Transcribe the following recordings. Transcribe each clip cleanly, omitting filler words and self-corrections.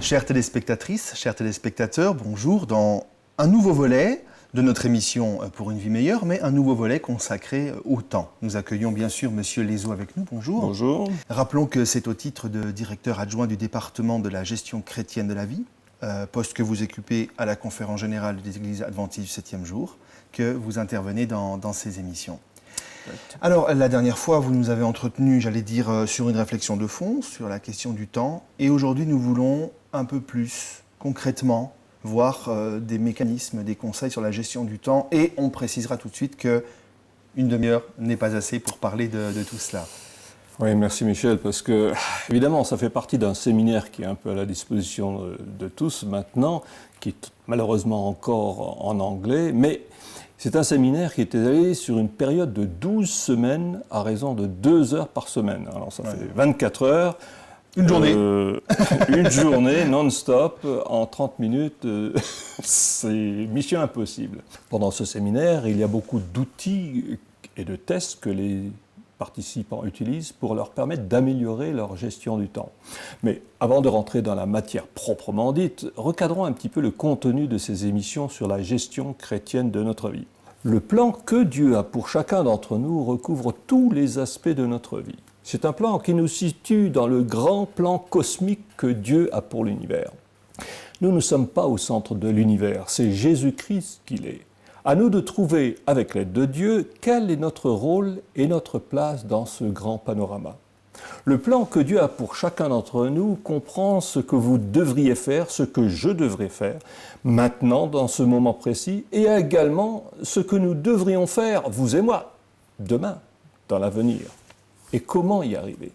Chères téléspectatrices, chers téléspectateurs, bonjour. Dans un nouveau volet de notre émission Pour une vie meilleure, mais un nouveau volet consacré au temps. Nous accueillons bien sûr Monsieur Lézot avec nous. Bonjour. Bonjour. Rappelons que c'est au titre de directeur adjoint du département de la gestion chrétienne de la vie, poste que vous occupez à la Conférence générale des Églises adventistes du 7e jour, que vous intervenez dans ces émissions. Alors, la dernière fois, vous nous avez entretenu, j'allais dire, sur une réflexion de fond, sur la question du temps. Et aujourd'hui, nous voulons un peu plus concrètement voir des mécanismes, des conseils sur la gestion du temps. Et on précisera tout de suite qu'une demi-heure n'est pas assez pour parler de tout cela. Oui, merci Michel, parce que, évidemment, ça fait partie d'un séminaire qui est un peu à la disposition de tous maintenant, qui est malheureusement encore en anglais, mais c'est un séminaire qui est étalé sur une période de 12 semaines à raison de 2 heures par semaine. Alors ça fait 24 heures. Une journée. Une journée non-stop en 30 minutes. C'est mission impossible. Pendant ce séminaire, il y a beaucoup d'outils et de tests que les participants utilisent pour leur permettre d'améliorer leur gestion du temps. Mais avant de rentrer dans la matière proprement dite, recadrons un petit peu le contenu de ces émissions sur la gestion chrétienne de notre vie. Le plan que Dieu a pour chacun d'entre nous recouvre tous les aspects de notre vie. C'est un plan qui nous situe dans le grand plan cosmique que Dieu a pour l'univers. Nous ne sommes pas au centre de l'univers, c'est Jésus-Christ qu'il est. À nous de trouver, avec l'aide de Dieu, quel est notre rôle et notre place dans ce grand panorama. Le plan que Dieu a pour chacun d'entre nous comprend ce que vous devriez faire, ce que je devrais faire, maintenant, dans ce moment précis, et également ce que nous devrions faire, vous et moi, demain, dans l'avenir. Et comment y arriver ?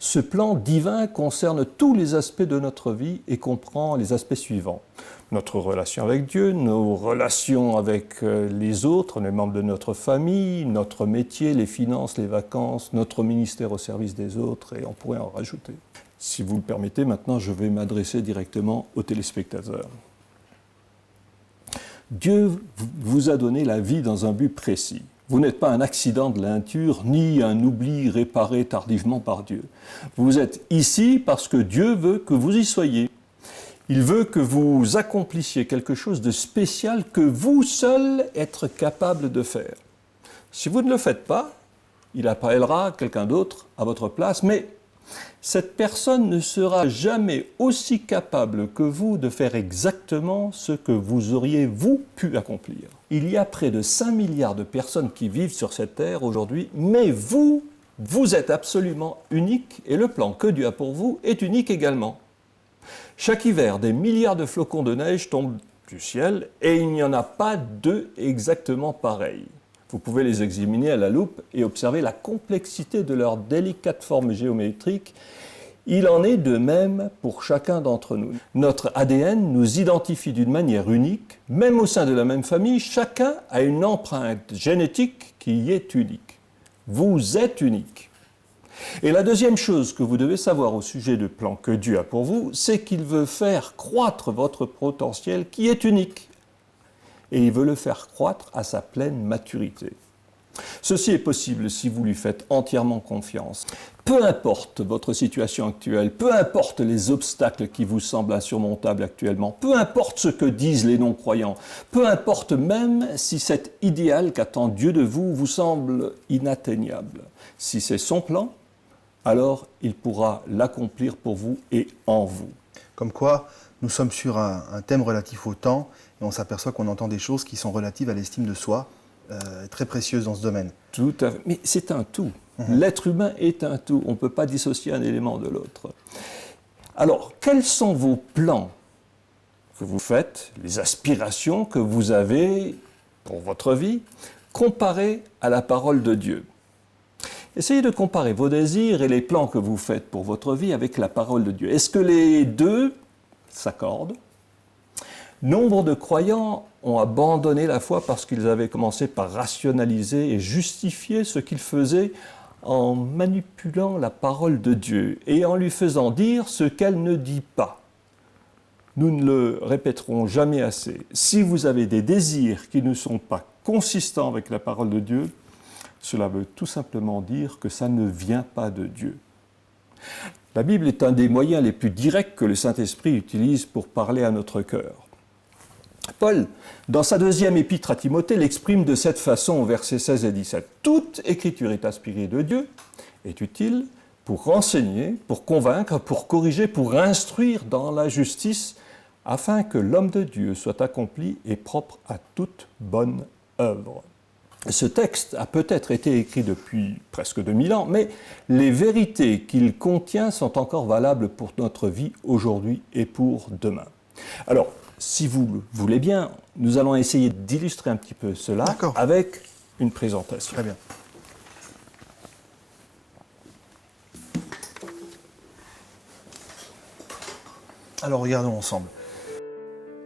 Ce plan divin concerne tous les aspects de notre vie et comprend les aspects suivants. Notre relation avec Dieu, nos relations avec les autres, les membres de notre famille, notre métier, les finances, les vacances, notre ministère au service des autres, et on pourrait en rajouter. Si vous le permettez, maintenant je vais m'adresser directement aux téléspectateurs. Dieu vous a donné la vie dans un but précis. Vous n'êtes pas un accident de la nature, ni un oubli réparé tardivement par Dieu. Vous êtes ici parce que Dieu veut que vous y soyez. Il veut que vous accomplissiez quelque chose de spécial que vous seul êtes capable de faire. Si vous ne le faites pas, il appellera quelqu'un d'autre à votre place, mais cette personne ne sera jamais aussi capable que vous de faire exactement ce que vous auriez, vous, pu accomplir. Il y a près de 5 milliards de personnes qui vivent sur cette terre aujourd'hui, mais vous êtes absolument unique et le plan que Dieu a pour vous est unique également. Chaque hiver, des milliards de flocons de neige tombent du ciel et il n'y en a pas deux exactement pareils. Vous pouvez les examiner à la loupe et observer la complexité de leurs délicates formes géométriques. Il en est de même pour chacun d'entre nous. Notre ADN nous identifie d'une manière unique. Même au sein de la même famille, chacun a une empreinte génétique qui est unique. Vous êtes unique. Et la deuxième chose que vous devez savoir au sujet du plan que Dieu a pour vous, c'est qu'il veut faire croître votre potentiel qui est unique. Et il veut le faire croître à sa pleine maturité. Ceci est possible si vous lui faites entièrement confiance. Peu importe votre situation actuelle, peu importe les obstacles qui vous semblent insurmontables actuellement, peu importe ce que disent les non-croyants, peu importe même si cet idéal qu'attend Dieu de vous vous semble inatteignable. Si c'est son plan, alors il pourra l'accomplir pour vous et en vous. Comme quoi, nous sommes sur un thème relatif au temps et on s'aperçoit qu'on entend des choses qui sont relatives à l'estime de soi, très précieuses dans ce domaine. Tout à fait. Mais c'est un tout. L'être humain est un tout. On ne peut pas dissocier un élément de l'autre. Alors, quels sont vos plans que vous faites, les aspirations que vous avez pour votre vie, comparées à la parole de Dieu ? Essayez de comparer vos désirs et les plans que vous faites pour votre vie avec la parole de Dieu. Est-ce que les deux s'accordent ? Nombre de croyants ont abandonné la foi parce qu'ils avaient commencé par rationaliser et justifier ce qu'ils faisaient en manipulant la parole de Dieu et en lui faisant dire ce qu'elle ne dit pas. Nous ne le répéterons jamais assez. Si vous avez des désirs qui ne sont pas consistants avec la parole de Dieu, cela veut tout simplement dire que ça ne vient pas de Dieu. La Bible est un des moyens les plus directs que le Saint-Esprit utilise pour parler à notre cœur. Paul, dans sa deuxième épître à Timothée, l'exprime de cette façon au versets 16 et 17. « Toute écriture est inspirée de Dieu, est utile pour renseigner, pour convaincre, pour corriger, pour instruire dans la justice, afin que l'homme de Dieu soit accompli et propre à toute bonne œuvre. » Ce texte a peut-être été écrit depuis presque 2000 ans, mais les vérités qu'il contient sont encore valables pour notre vie aujourd'hui et pour demain. Alors, si vous le voulez bien, nous allons essayer d'illustrer un petit peu cela avec une présentation. Très bien. Alors, regardons ensemble.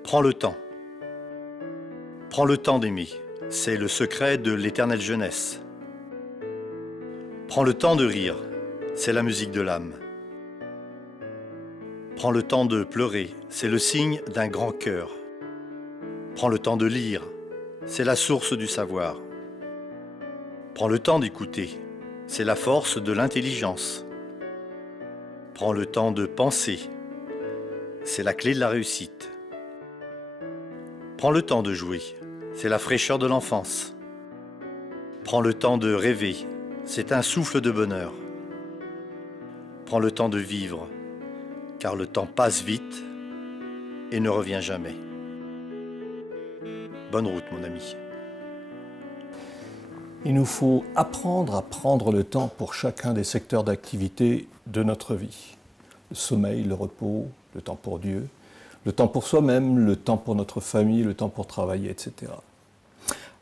Prends le temps. Prends le temps d'aimer. C'est le secret de l'éternelle jeunesse. Prends le temps de rire. C'est la musique de l'âme. Prends le temps de pleurer. C'est le signe d'un grand cœur. Prends le temps de lire. C'est la source du savoir. Prends le temps d'écouter. C'est la force de l'intelligence. Prends le temps de penser. C'est la clé de la réussite. Prends le temps de jouer. C'est la fraîcheur de l'enfance. Prends le temps de rêver. C'est un souffle de bonheur. Prends le temps de vivre, car le temps passe vite et ne revient jamais. Bonne route, mon ami. Il nous faut apprendre à prendre le temps pour chacun des secteurs d'activité de notre vie. Le sommeil, le repos, le temps pour Dieu, le temps pour soi-même, le temps pour notre famille, le temps pour travailler, etc.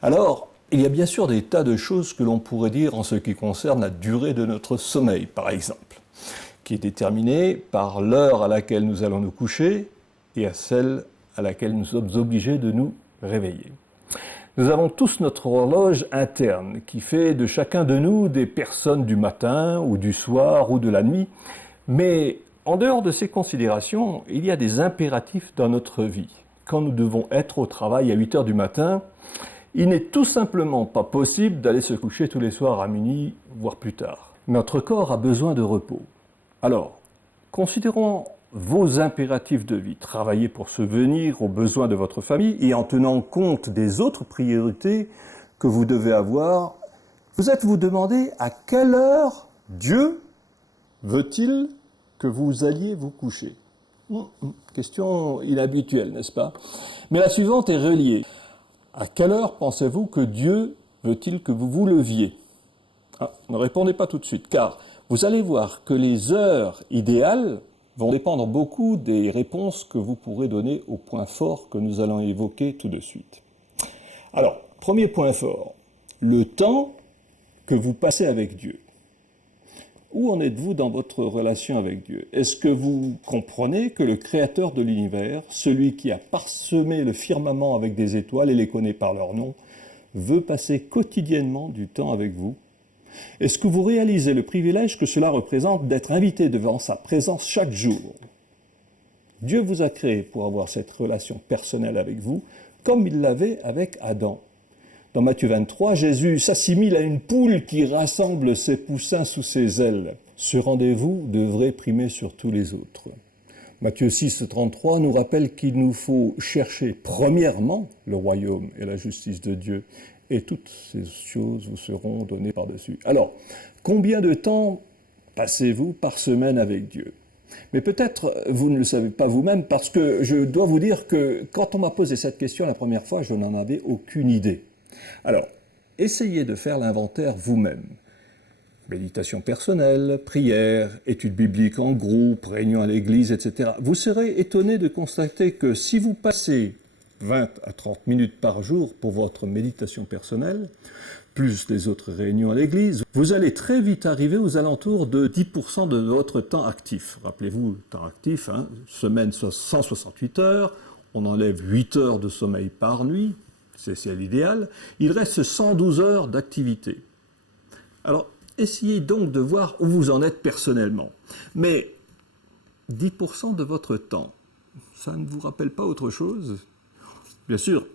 Alors, il y a bien sûr des tas de choses que l'on pourrait dire en ce qui concerne la durée de notre sommeil, par exemple, qui est déterminée par l'heure à laquelle nous allons nous coucher et à celle à laquelle nous sommes obligés de nous réveiller. Nous avons tous notre horloge interne qui fait de chacun de nous des personnes du matin ou du soir ou de la nuit, mais en dehors de ces considérations, il y a des impératifs dans notre vie. Quand nous devons être au travail à 8 heures du matin, il n'est tout simplement pas possible d'aller se coucher tous les soirs à minuit, voire plus tard. Notre corps a besoin de repos. Alors, considérons vos impératifs de vie. Travaillez pour subvenir aux besoins de votre famille et en tenant compte des autres priorités que vous devez avoir, vous êtes-vous demandé à quelle heure Dieu veut-il que vous alliez vous coucher? Question inhabituelle, n'est-ce pas? Mais la suivante est reliée. À quelle heure pensez-vous que Dieu veut-il que vous vous leviez? Ne répondez pas tout de suite, car vous allez voir que les heures idéales vont dépendre beaucoup des réponses que vous pourrez donner aux points forts que nous allons évoquer tout de suite. Alors, premier point fort, le temps que vous passez avec Dieu. Où en êtes-vous dans votre relation avec Dieu? Est-ce que vous comprenez que le Créateur de l'univers, celui qui a parsemé le firmament avec des étoiles et les connaît par leur nom, veut passer quotidiennement du temps avec vous? Est-ce que vous réalisez le privilège que cela représente d'être invité devant sa présence chaque jour? Dieu vous a créé pour avoir cette relation personnelle avec vous, comme il l'avait avec Adam. Dans Matthieu 23, Jésus s'assimile à une poule qui rassemble ses poussins sous ses ailes. Ce rendez-vous devrait primer sur tous les autres. Matthieu 6, 33 nous rappelle qu'il nous faut chercher premièrement le royaume et la justice de Dieu, et toutes ces choses vous seront données par-dessus. Alors, combien de temps passez-vous par semaine avec Dieu? Mais peut-être vous ne le savez pas vous-même, parce que je dois vous dire que quand on m'a posé cette question la première fois, je n'en avais aucune idée. Alors, essayez de faire l'inventaire vous-même. Méditation personnelle, prière, études bibliques en groupe, réunions à l'église, etc. Vous serez étonné de constater que si vous passez 20 à 30 minutes par jour pour votre méditation personnelle, plus les autres réunions à l'église, vous allez très vite arriver aux alentours de 10% de votre temps actif. Rappelez-vous, temps actif, semaine 168 heures, on enlève 8 heures de sommeil par nuit, c'est l'idéal, il reste 112 heures d'activité. Alors, Essayez donc de voir où vous en êtes personnellement. Mais 10% de votre temps, ça ne vous rappelle pas autre chose? Bien sûr,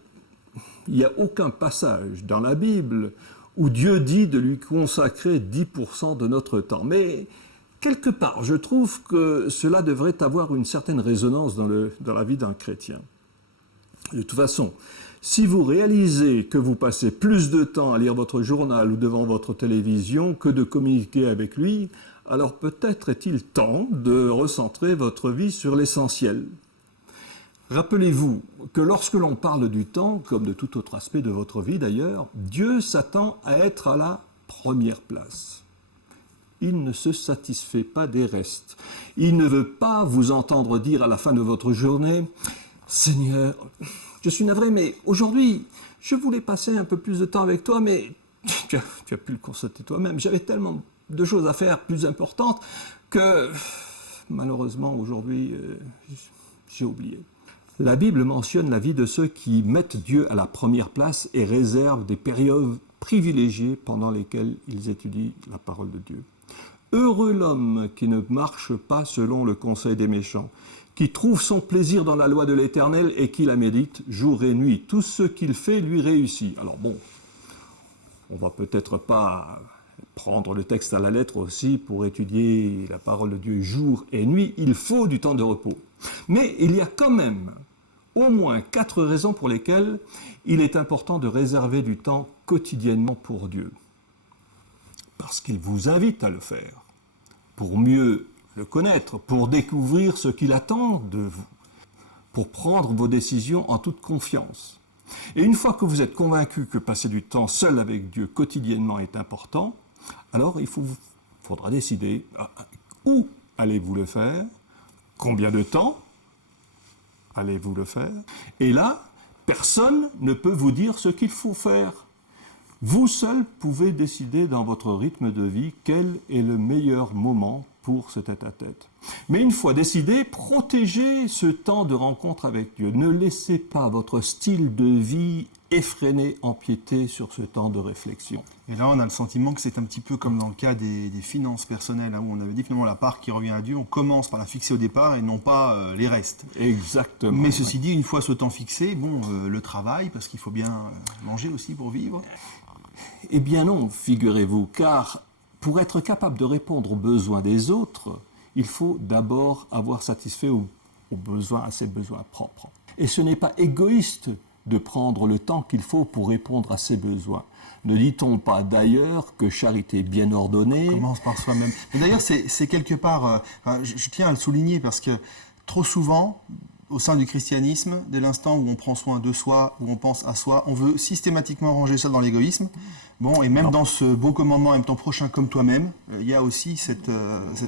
il n'y a aucun passage dans la Bible où Dieu dit de lui consacrer 10% de notre temps. Mais quelque part, je trouve que cela devrait avoir une certaine résonance dans la vie d'un chrétien. De toute façon, si vous réalisez que vous passez plus de temps à lire votre journal ou devant votre télévision que de communiquer avec lui, alors peut-être est-il temps de recentrer votre vie sur l'essentiel. Rappelez-vous que lorsque l'on parle du temps, comme de tout autre aspect de votre vie d'ailleurs, Dieu s'attend à être à la première place. Il ne se satisfait pas des restes. Il ne veut pas vous entendre dire à la fin de votre journée « Seigneur, je suis navré, mais aujourd'hui, je voulais passer un peu plus de temps avec toi, mais tu as pu le constater toi-même. J'avais tellement de choses à faire plus importantes que malheureusement aujourd'hui, j'ai oublié. » La Bible mentionne la vie de ceux qui mettent Dieu à la première place et réservent des périodes privilégiées pendant lesquelles ils étudient la parole de Dieu. Heureux l'homme qui ne marche pas selon le conseil des méchants, qui trouve son plaisir dans la loi de l'Éternel et qui la médite jour et nuit. Tout ce qu'il fait lui réussit. Alors bon, on va peut-être pas prendre le texte à la lettre aussi pour étudier la parole de Dieu jour et nuit. Il faut du temps de repos. Mais il y a quand même au moins 4 raisons pour lesquelles il est important de réserver du temps quotidiennement pour Dieu. Parce qu'il vous invite à le faire, pour mieux le connaître, pour découvrir ce qu'il attend de vous, pour prendre vos décisions en toute confiance. Et une fois que vous êtes convaincu que passer du temps seul avec Dieu quotidiennement est important, alors il faudra décider où allez-vous le faire, combien de temps allez-vous le faire. Et là, personne ne peut vous dire ce qu'il faut faire. Vous seul pouvez décider dans votre rythme de vie quel est le meilleur moment pour ce tête-à-tête. Mais une fois décidé, protégez ce temps de rencontre avec Dieu. Ne laissez pas votre style de vie effréné empiéter sur ce temps de réflexion. Et là, on a le sentiment que c'est un petit peu comme dans le cas des finances personnelles, où on avait dit finalement la part qui revient à Dieu, on commence par la fixer au départ et non pas les restes. Exactement. Mais ceci dit, une fois ce temps fixé, le travail, parce qu'il faut bien manger aussi pour vivre. Eh bien non, figurez-vous, car pour être capable de répondre aux besoins des autres, il faut d'abord avoir satisfait à ses besoins propres. Et ce n'est pas égoïste de prendre le temps qu'il faut pour répondre à ses besoins. Ne dit-on pas d'ailleurs que charité bien ordonnée... On commence par soi-même. Mais d'ailleurs, c'est quelque part, je tiens à le souligner parce que trop souvent, au sein du christianisme, dès l'instant où on prend soin de soi, où on pense à soi, on veut systématiquement ranger ça dans l'égoïsme. Bon, et même dans ce beau commandement, aime ton prochain comme toi-même, il y a aussi cet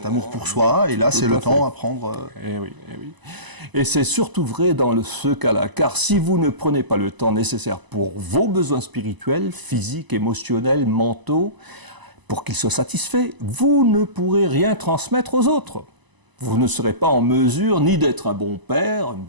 amour pour soi, et là, c'est le temps à prendre. Eh oui, eh oui. Et c'est surtout vrai dans ce cas-là, car si vous ne prenez pas le temps nécessaire pour vos besoins spirituels, physiques, émotionnels, mentaux, pour qu'ils soient satisfaits, vous ne pourrez rien transmettre aux autres. Vous ne serez pas en mesure ni d'être un bon père, une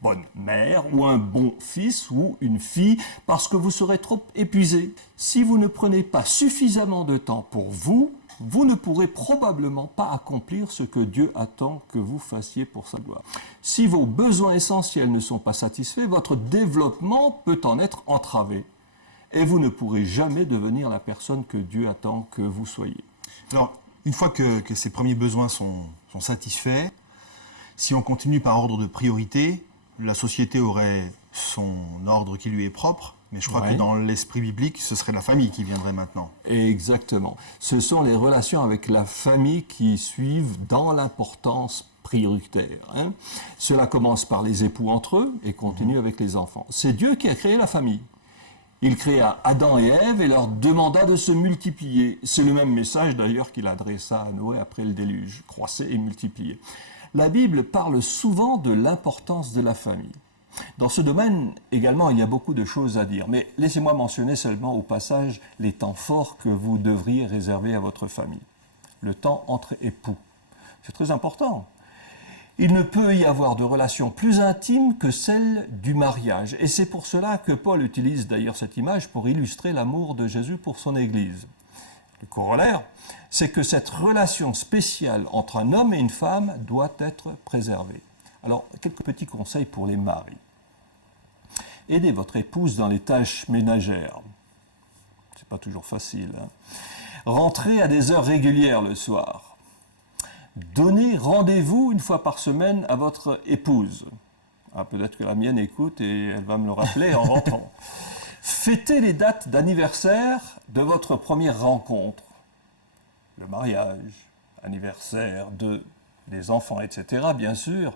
bonne mère, ou un bon fils ou une fille, parce que vous serez trop épuisé. Si vous ne prenez pas suffisamment de temps pour vous, vous ne pourrez probablement pas accomplir ce que Dieu attend que vous fassiez pour sa gloire. Si vos besoins essentiels ne sont pas satisfaits, votre développement peut en être entravé. Et vous ne pourrez jamais devenir la personne que Dieu attend que vous soyez. Alors, une fois que ces premiers besoins sont satisfaits, si on continue par ordre de priorité, la société aurait son ordre qui lui est propre, mais je crois que dans l'esprit biblique, ce serait la famille qui viendrait maintenant. Exactement. Ce sont les relations avec la famille qui suivent dans l'importance prioritaire. Cela commence par les époux entre eux et continue avec les enfants. C'est Dieu qui a créé la famille. Il créa Adam et Ève et leur demanda de se multiplier. C'est le même message d'ailleurs qu'il adressa à Noé après le déluge. Croissez et multipliez. La Bible parle souvent de l'importance de la famille. Dans ce domaine, également, il y a beaucoup de choses à dire. Mais laissez-moi mentionner seulement au passage les temps forts que vous devriez réserver à votre famille. Le temps entre époux. C'est très important. Il ne peut y avoir de relation plus intime que celle du mariage. Et c'est pour cela que Paul utilise d'ailleurs cette image pour illustrer l'amour de Jésus pour son Église. Le corollaire, c'est que cette relation spéciale entre un homme et une femme doit être préservée. Alors, quelques petits conseils pour les maris. Aidez votre épouse dans les tâches ménagères. C'est pas toujours facile, hein. Rentrez à des heures régulières le soir. Donnez rendez-vous une fois par semaine à votre épouse. Ah, peut-être que la mienne écoute et elle va me le rappeler en rentrant. Fêtez les dates d'anniversaire de votre première rencontre. Le mariage, anniversaire des enfants, etc., bien sûr.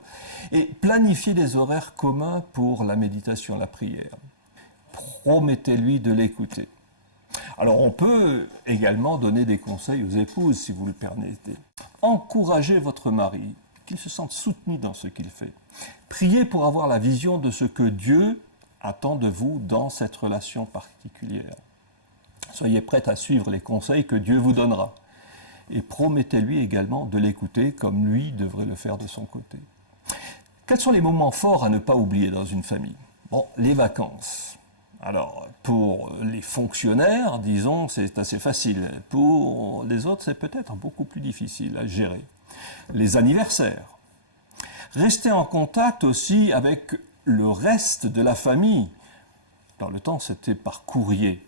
Et planifiez des horaires communs pour la méditation, la prière. Promettez-lui de l'écouter. Alors on peut également donner des conseils aux épouses, si vous le permettez. Encouragez votre mari, qu'il se sente soutenu dans ce qu'il fait. Priez pour avoir la vision de ce que Dieu attend de vous dans cette relation particulière. Soyez prête à suivre les conseils que Dieu vous donnera. Et promettez-lui également de l'écouter comme lui devrait le faire de son côté. Quels sont les moments forts à ne pas oublier dans une famille? Bon, les vacances. Alors, pour les fonctionnaires, disons, c'est assez facile. Pour les autres, c'est peut-être beaucoup plus difficile à gérer. Les anniversaires. Restez en contact aussi avec le reste de la famille. Dans le temps, c'était par courrier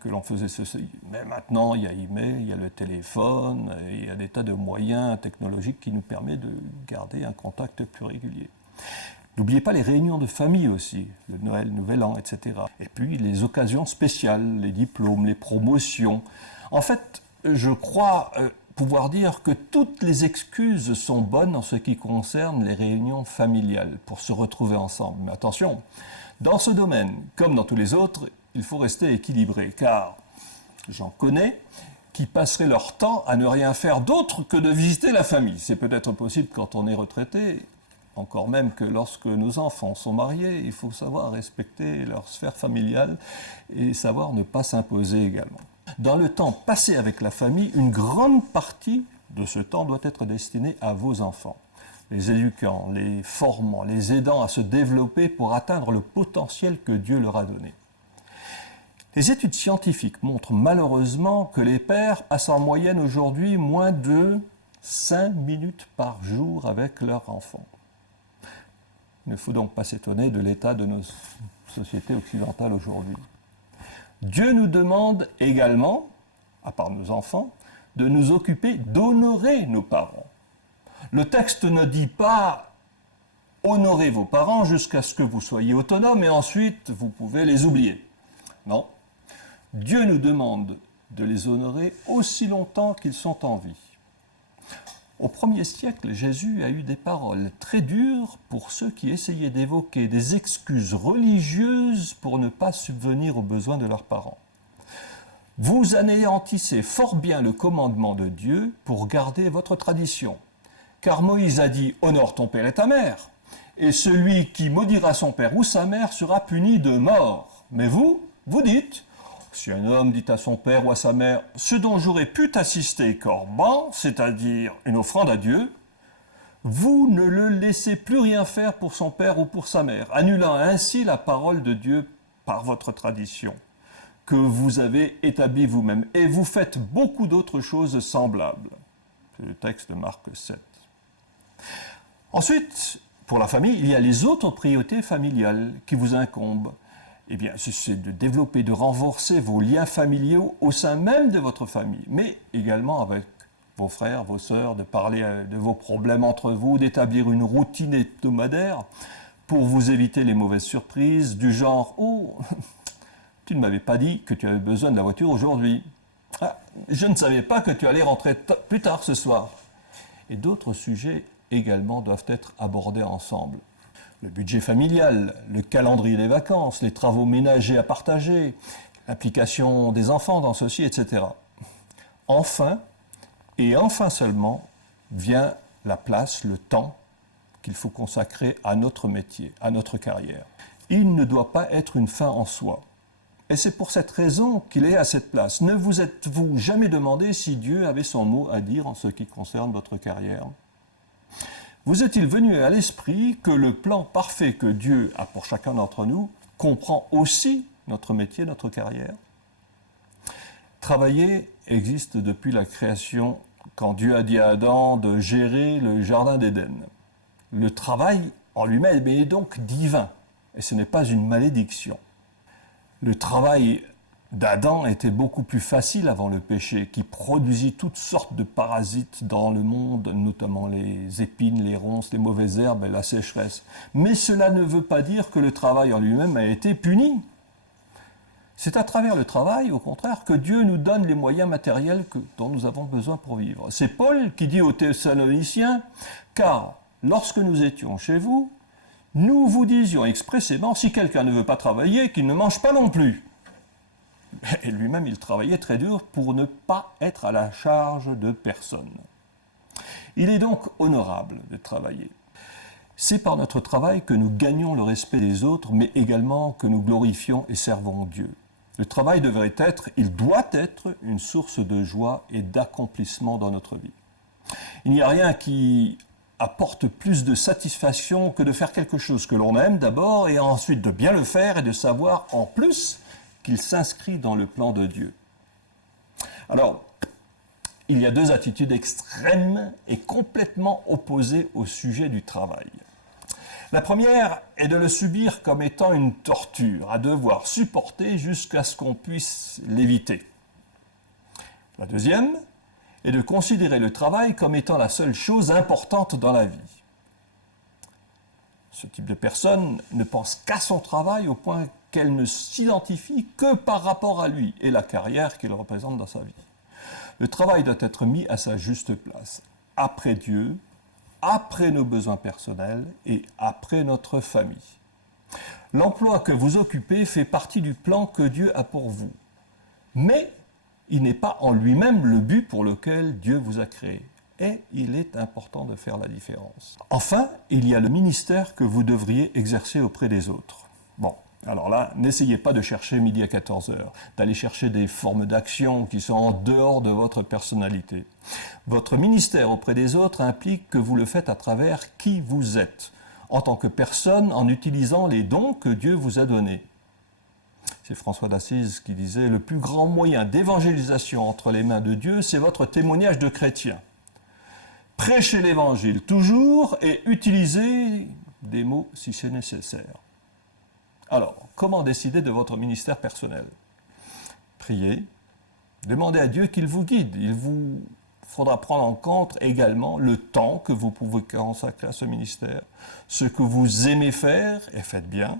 que l'on faisait ceci. Mais maintenant, il y a email, il y a le téléphone, il y a des tas de moyens technologiques qui nous permettent de garder un contact plus régulier. N'oubliez pas les réunions de famille aussi, le Noël, Nouvel An, etc. Et puis les occasions spéciales, les diplômes, les promotions. En fait, je crois pouvoir dire que toutes les excuses sont bonnes en ce qui concerne les réunions familiales pour se retrouver ensemble. Mais attention, dans ce domaine, comme dans tous les autres, il faut rester équilibré, car j'en connais qui passeraient leur temps à ne rien faire d'autre que de visiter la famille. C'est peut-être possible quand on est retraité, encore même que lorsque nos enfants sont mariés, il faut savoir respecter leur sphère familiale et savoir ne pas s'imposer également. Dans le temps passé avec la famille, une grande partie de ce temps doit être destiné à vos enfants, les éduquant, les formant, les aidant à se développer pour atteindre le potentiel que Dieu leur a donné. Les études scientifiques montrent malheureusement que les pères passent en moyenne aujourd'hui moins de 5 minutes par jour avec leurs enfants. Il ne faut donc pas s'étonner de l'état de nos sociétés occidentales aujourd'hui. Dieu nous demande également, à part nos enfants, de nous occuper d'honorer nos parents. Le texte ne dit pas « honorez vos parents jusqu'à ce que vous soyez autonomes et ensuite vous pouvez les oublier ». Non. Dieu nous demande de les honorer aussi longtemps qu'ils sont en vie. Au 1er siècle, Jésus a eu des paroles très dures pour ceux qui essayaient d'évoquer des excuses religieuses pour ne pas subvenir aux besoins de leurs parents. Vous anéantissez fort bien le commandement de Dieu pour garder votre tradition. Car Moïse a dit « honore ton père et ta mère », et celui qui maudira son père ou sa mère sera puni de mort. Mais vous dites « si un homme dit à son père ou à sa mère « ce dont j'aurais pu t'assister, corban, c'est-à-dire une offrande à Dieu », vous ne le laissez plus rien faire pour son père ou pour sa mère, annulant ainsi la parole de Dieu par votre tradition, que vous avez établie vous-même. Et vous faites beaucoup d'autres choses semblables. C'est le texte de Marc 7. Ensuite, pour la famille, il y a les autres priorités familiales qui vous incombent. Eh bien, c'est de développer, de renforcer vos liens familiaux au sein même de votre famille, mais également avec vos frères, vos sœurs, de parler de vos problèmes entre vous, d'établir une routine hebdomadaire pour vous éviter les mauvaises surprises du genre « Oh, tu ne m'avais pas dit que tu avais besoin de la voiture aujourd'hui. Ah, je ne savais pas que tu allais rentrer plus tard ce soir. » Et d'autres sujets également doivent être abordés ensemble. Le budget familial, le calendrier des vacances, les travaux ménagers à partager, l'application des enfants dans ceci, etc. Enfin, et enfin seulement, vient la place, le temps qu'il faut consacrer à notre métier, à notre carrière. Il ne doit pas être une fin en soi. Et c'est pour cette raison qu'il est à cette place. Ne vous êtes-vous jamais demandé si Dieu avait son mot à dire en ce qui concerne votre carrière ? Vous est-il venu à l'esprit que le plan parfait que Dieu a pour chacun d'entre nous comprend aussi notre métier, notre carrière ? Travailler existe depuis la création, quand Dieu a dit à Adam de gérer le jardin d'Éden. Le travail en lui-même est donc divin, et ce n'est pas une malédiction. Le travail d'Adam était beaucoup plus facile avant le péché, qui produisit toutes sortes de parasites dans le monde, notamment les épines, les ronces, les mauvaises herbes et la sécheresse. Mais cela ne veut pas dire que le travail en lui-même a été puni. C'est à travers le travail, au contraire, que Dieu nous donne les moyens matériels dont nous avons besoin pour vivre. C'est Paul qui dit aux Thessaloniciens « Car lorsque nous étions chez vous, nous vous disions expressément, si quelqu'un ne veut pas travailler, qu'il ne mange pas non plus. » Et lui-même, il travaillait très dur pour ne pas être à la charge de personne. Il est donc honorable de travailler. C'est par notre travail que nous gagnons le respect des autres, mais également que nous glorifions et servons Dieu. Le travail devrait être, il doit être, une source de joie et d'accomplissement dans notre vie. Il n'y a rien qui apporte plus de satisfaction que de faire quelque chose que l'on aime d'abord, et ensuite de bien le faire et de savoir en plus qu'il s'inscrit dans le plan de Dieu. Alors, il y a deux attitudes extrêmes et complètement opposées au sujet du travail. La première est de le subir comme étant une torture, à devoir supporter jusqu'à ce qu'on puisse l'éviter. La deuxième est de considérer le travail comme étant la seule chose importante dans la vie. Ce type de personne ne pense qu'à son travail au point qu'elle ne s'identifie que par rapport à lui et la carrière qu'il représente dans sa vie. Le travail doit être mis à sa juste place, après Dieu, après nos besoins personnels et après notre famille. L'emploi que vous occupez fait partie du plan que Dieu a pour vous, mais il n'est pas en lui-même le but pour lequel Dieu vous a créé. Et il est important de faire la différence. Enfin, il y a le ministère que vous devriez exercer auprès des autres. Bon, alors là, n'essayez pas de chercher midi à 14h, d'aller chercher des formes d'action qui sont en dehors de votre personnalité. Votre ministère auprès des autres implique que vous le faites à travers qui vous êtes, en tant que personne, en utilisant les dons que Dieu vous a donnés. C'est François d'Assise qui disait « Le plus grand moyen d'évangélisation entre les mains de Dieu, c'est votre témoignage de chrétien. Prêchez l'évangile toujours et utilisez des mots si c'est nécessaire. » Alors, comment décider de votre ministère personnel? Priez, demandez à Dieu qu'il vous guide. Il vous faudra prendre en compte également le temps que vous pouvez consacrer à ce ministère, ce que vous aimez faire, et faites bien,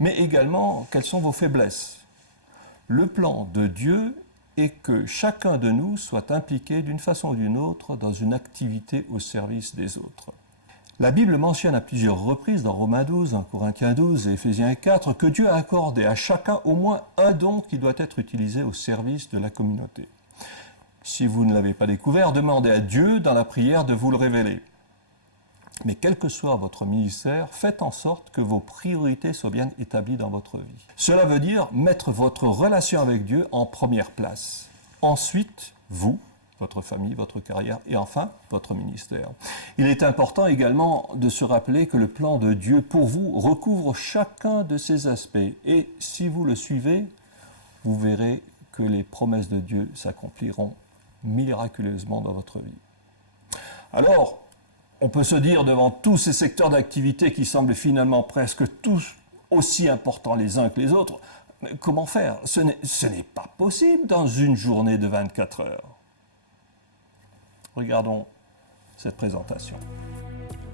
mais également quelles sont vos faiblesses. Le plan de Dieu est que chacun de nous soit impliqué d'une façon ou d'une autre dans une activité au service des autres. La Bible mentionne à plusieurs reprises dans Romains 12, en Corinthiens 12 et Éphésiens 4 que Dieu a accordé à chacun au moins un don qui doit être utilisé au service de la communauté. Si vous ne l'avez pas découvert, demandez à Dieu dans la prière de vous le révéler. Mais quel que soit votre ministère, faites en sorte que vos priorités soient bien établies dans votre vie. Cela veut dire mettre votre relation avec Dieu en première place. Ensuite, vous, votre famille, votre carrière et enfin, votre ministère. Il est important également de se rappeler que le plan de Dieu pour vous recouvre chacun de ces aspects. Et si vous le suivez, vous verrez que les promesses de Dieu s'accompliront miraculeusement dans votre vie. Alors, on peut se dire devant tous ces secteurs d'activité qui semblent finalement presque tous aussi importants les uns que les autres, mais comment faire? Ce n'est pas possible dans une journée de 24 heures. Regardons cette présentation.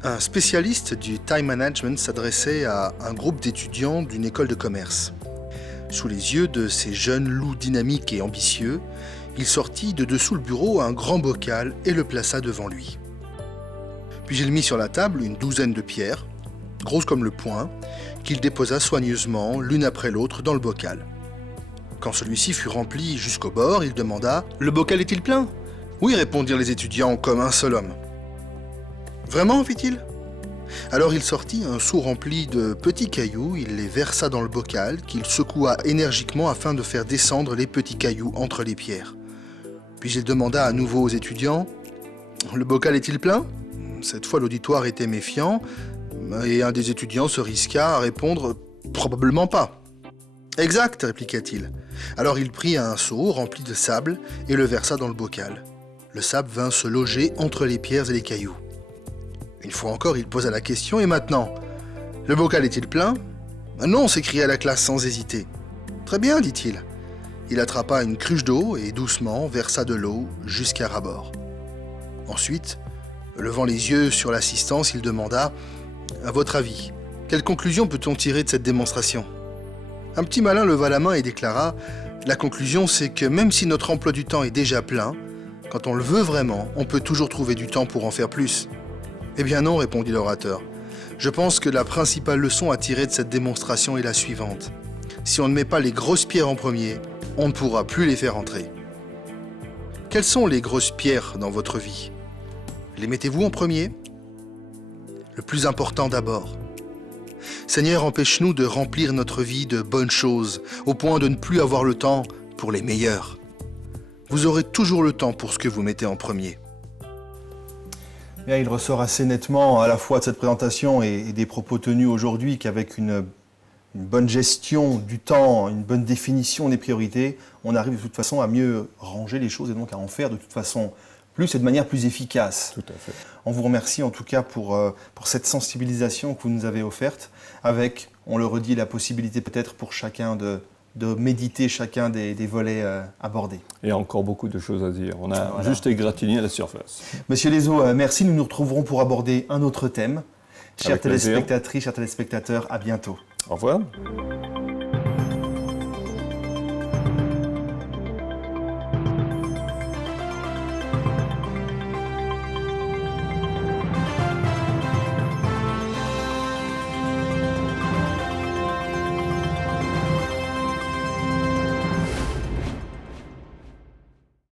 Un spécialiste du time management s'adressait à un groupe d'étudiants d'une école de commerce. Sous les yeux de ces jeunes loups dynamiques et ambitieux, il sortit de dessous le bureau un grand bocal et le plaça devant lui. Puis il mit sur la table une douzaine de pierres, grosses comme le poing, qu'il déposa soigneusement l'une après l'autre dans le bocal. Quand celui-ci fut rempli jusqu'au bord, il demanda « Le bocal est-il plein ?» « Oui, répondirent les étudiants comme un seul homme. »« Vraiment ?» fit-il. Alors il sortit un seau rempli de petits cailloux, il les versa dans le bocal, qu'il secoua énergiquement afin de faire descendre les petits cailloux entre les pierres. Puis il demanda à nouveau aux étudiants « Le bocal est-il plein ?» Cette fois l'auditoire était méfiant, et un des étudiants se risqua à répondre « Probablement pas. » Exact, répliqua-t-il. Alors il prit un seau rempli de sable et le versa dans le bocal. Le sable vint se loger entre les pierres et les cailloux. Une fois encore, il posa la question, et maintenant? Le bocal est-il plein? Non, s'écria la classe sans hésiter. Très bien, dit-il. Il attrapa une cruche d'eau et doucement versa de l'eau jusqu'à ras-bord. Ensuite, levant les yeux sur l'assistance, il demanda « À votre avis, quelle conclusion peut-on tirer de cette démonstration ?» Un petit malin leva la main et déclara « La conclusion, c'est que même si notre emploi du temps est déjà plein, quand on le veut vraiment, on peut toujours trouver du temps pour en faire plus. » Eh bien non, répondit l'orateur. Je pense que la principale leçon à tirer de cette démonstration est la suivante. Si on ne met pas les grosses pierres en premier, on ne pourra plus les faire entrer. Quelles sont les grosses pierres dans votre vie? Les mettez-vous en premier? Le plus important d'abord. Seigneur, empêche-nous de remplir notre vie de bonnes choses, au point de ne plus avoir le temps pour les meilleures. Vous aurez toujours le temps pour ce que vous mettez en premier. Bien, il ressort assez nettement à la fois de cette présentation et des propos tenus aujourd'hui qu'avec une bonne gestion du temps, une bonne définition des priorités, on arrive de toute façon à mieux ranger les choses et donc à en faire de toute façon plus et de manière plus efficace. Tout à fait. On vous remercie en tout cas pour cette sensibilisation que vous nous avez offerte avec, on le redit, la possibilité peut-être pour chacun de méditer chacun des volets abordés. Il y a encore beaucoup de choses à dire. On a juste égratigné la surface. Monsieur Lézot, merci. Nous nous retrouverons pour aborder un autre thème. Chères téléspectatrices, chers téléspectateurs, à bientôt. Au revoir.